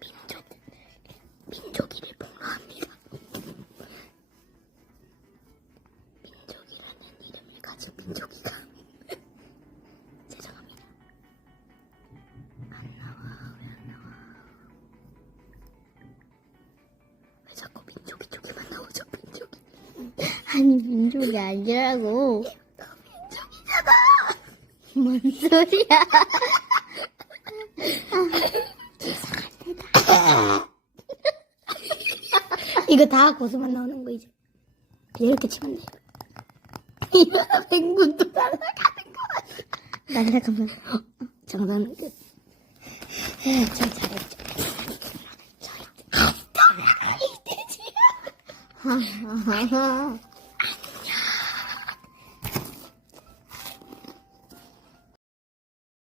민족 민족이를 폭로합니다. 민족이라는 이름을 가진 민족이가 죄송합니다. 안 나와 왜 안 나와? 왜 자꾸 민족이 쪽에만 나오죠 민족이? 아니 민족이 아니라고. 너 민족이잖아. 뭔 소리야? 이거 다 고수만 나오는 거 이제. 이렇게 치면 돼. 백문도 날아가는 거? 난 잠깐만. 어, 장난은 끝. 네, 저 잘했죠. 잘했죠. 아, 이 돼지야. 하하하.